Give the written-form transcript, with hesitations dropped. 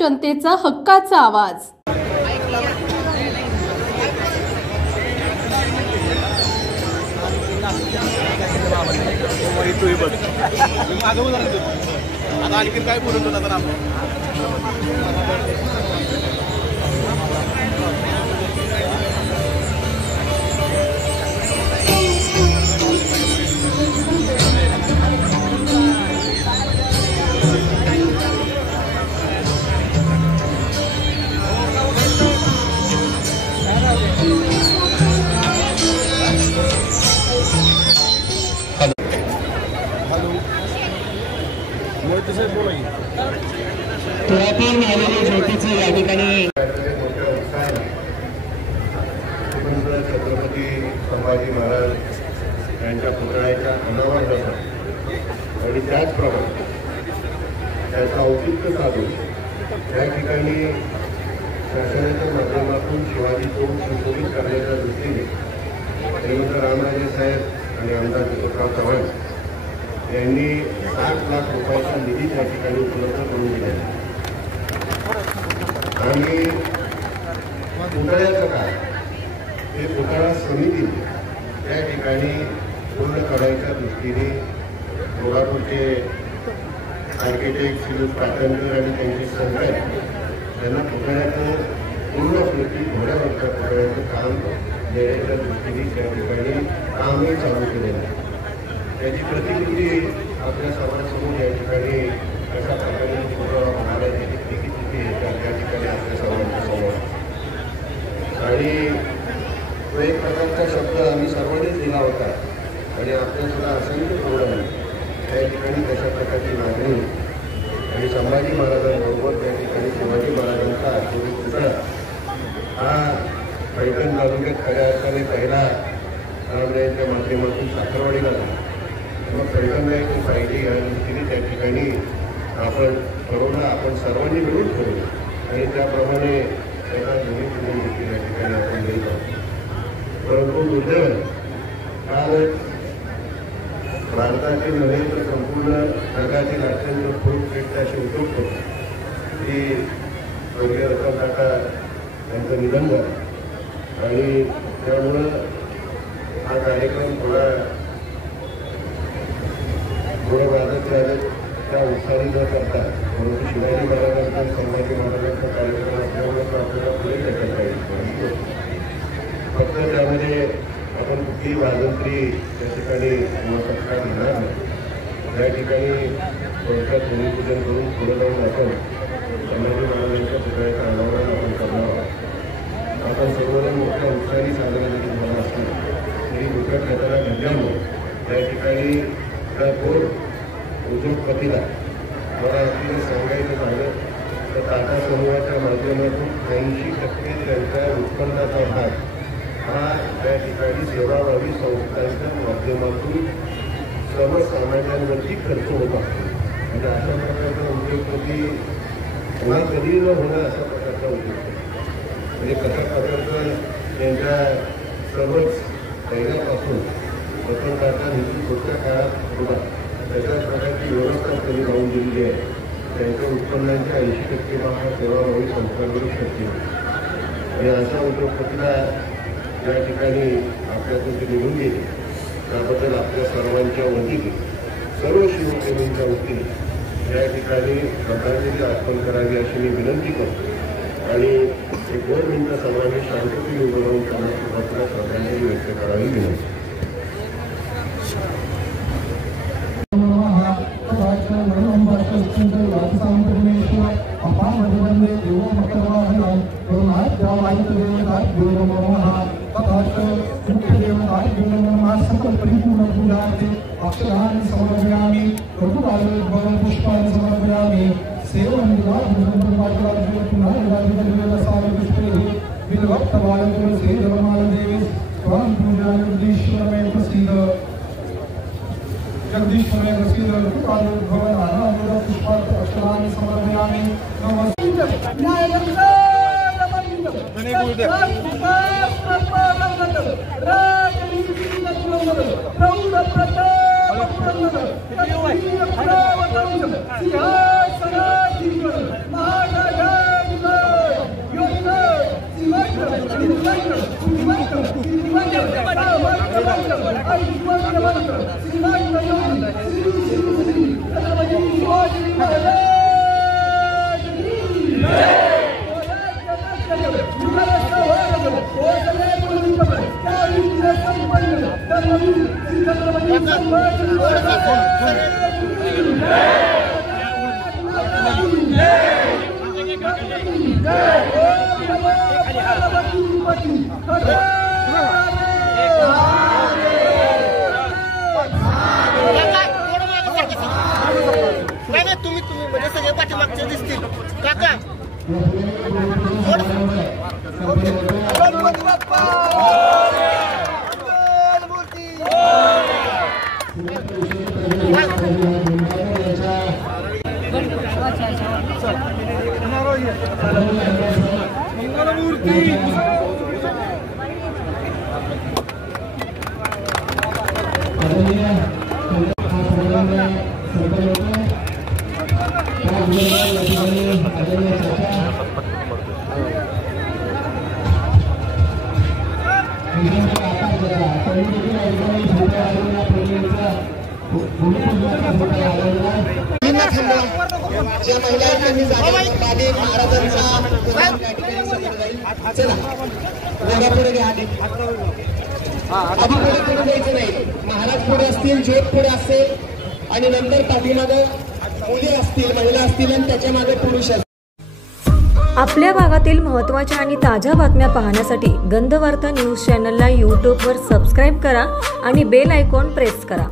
जनतेचा हक्काचा आवाज। छत्रपती संभाजी महाराज यांच्या पुतळ्याच्या अनावरणाचा आणि त्याचप्रमाणे त्याचं औचित्य साधून या ठिकाणी शासनाच्या माध्यमातून शिवाजी चौक सुशोभित करण्याच्या दृष्टीने श्रीमंत रामराजे साहेब आणि आमदार दीपकराव चव्हाण यांनी 7 लाख रुपयाचा निधी त्या ठिकाणी उपलब्ध करून दिला आणि पुतळ्याचं काय हे पुतळा समिती त्या ठिकाणी पूर्ण करायच्या दृष्टीने कोल्हापूरचे आर्किटेक्ट श्रीयुत पाटणकर आणि त्यांचे सहकारी त्यांना पुतळ्याचं पूर्ण स्मृती घोड्यावरच्या पुतळ्याचं काम देण्याच्या दृष्टीने त्या ठिकाणी कामही चालू केलेलं आहे। त्याची प्रतिकृती आपल्या सर्वांसमोर या ठिकाणी कशा प्रकारे महाराजांची प्रतिकृती येतात त्या ठिकाणी आपल्या सर्वांच्या समोर आणि तो एक प्रकारचा शब्द आम्ही सर्वांनीच दिला होता आणि आपल्यासुद्धा असंख्य प्रमाणे त्या ठिकाणी तशा प्रकारची मागणी आणि संभाजी महाराजांबरोबर त्या ठिकाणी शिवाजी महाराजांचा आठवणी पुतळा हा पैठण तालुक्यात खऱ्या अर्थाने पहिला रामरायांच्या माध्यमातून साखरवाडीला झाला। मग पैठणला एक पाहिजे या दृष्टीने त्या ठिकाणी आपण ठरवलं, आपण सर्वांनी मिळून ठरवलं आणि त्याप्रमाणे त्याला भूमिपूजन देखील या ठिकाणी आपण देत आहोत। परंतु दुर्दैव कालच भारतातील नव्हे तर संपूर्ण जगातील अत्यंत फुलफिट असे उद्योग करून की स्वर्गीय रतन टाटा यांचं निधन झालं आणि त्यामुळं हा कार्यक्रम थोडा वाजत त्या उत्साही न करता परंतु शिवाजी महाराजांचा संभाजी महाराजांचा कार्यक्रम असल्यामुळे आपल्याला पुढे करता पाहिजे। फक्त त्यामध्ये आपण कुठलीही वाजंत्री त्या ठिकाणी सत्कार घेणार नाही। त्या ठिकाणी थोडक्यात भूमिपूजन करून पुढे जाऊन आपण संभाजी महाराजांच्या पुतळ्याचं अनावरण आपण करणार आहोत। आपण सर्वजण मोठ्या उत्साही साजरा जरी झाला असताना तरी मोठ्या प्रकारात घडल्यामुळे त्या ठिकाणी त्या थोर उद्योगपतीला मला आपल्याला सांगायचं झालं तर टाटा समूहाच्या माध्यमातून 80% त्यांच्या उत्पन्नाचा भाग हा त्या ठिकाणी सेवाभावी संस्थांच्या माध्यमातून सर्वसामान्यांवरती खर्च होत असतो। म्हणजे अशा प्रकारचा उद्योगपती पुन्हा कधी न होणं अशा प्रकारचा उद्योगपती म्हणजे कशा प्रकारचं त्यांच्या सर्वच पहिल्यापासून रतन टाटा निधी पुढच्या काळात होता त्याच्याच प्रकारची व्यवस्था त्यांनी लावून दिलेली आहे। त्यांच्या उत्पन्नाच्या 80% भाग हा सेवाभावी संस्थांवरच खर्च होतो आणि अशा उद्योगपतीला या ठिकाणी आपल्यातून ते निघून गेले त्याबद्दल आपल्या सर्वांच्या वतीने सर्व शिवप्रेमींच्या वतीने या ठिकाणी श्रद्धांजली अर्पण करावी अशी मी विनंती करतो आणि एक 2 मिनिटं सर्वांनी शांततेने उभं राहून त्यांना सुरुवातीला श्रद्धांजली व्यक्त करावी विनंती। अक्षराणि समर्पयामि पुष्पाणि समर्पयामि सेवं जगदीश्वरे प्रसीद अक्षराणि समर्पयामि महाराजा तुम्ही म्हणजे सगळे पाठीमागचे दिसतील काका गणपती बाप्पा मंगलमूर्ती ज्या महिला आहेत त्यांनी जागे महाराजांचा चला पुढे घ्या आधी पुढे द्यायचं नाही. महाराज पुढे असतील, ज्योत पुढे असेल आणि नंतर पाठीमागं मुली असतील, महिला असतील आणि त्याच्या मागे पुरुष असतील. आपल्या भागातील महत्त्वाच्या आणि ताज्या बातम्या पाहण्यासाठी गंधवार्ता न्यूज चॅनलला यूट्यूबवर सबस्क्राईब करा आणि बेल आयकॉन प्रेस करा.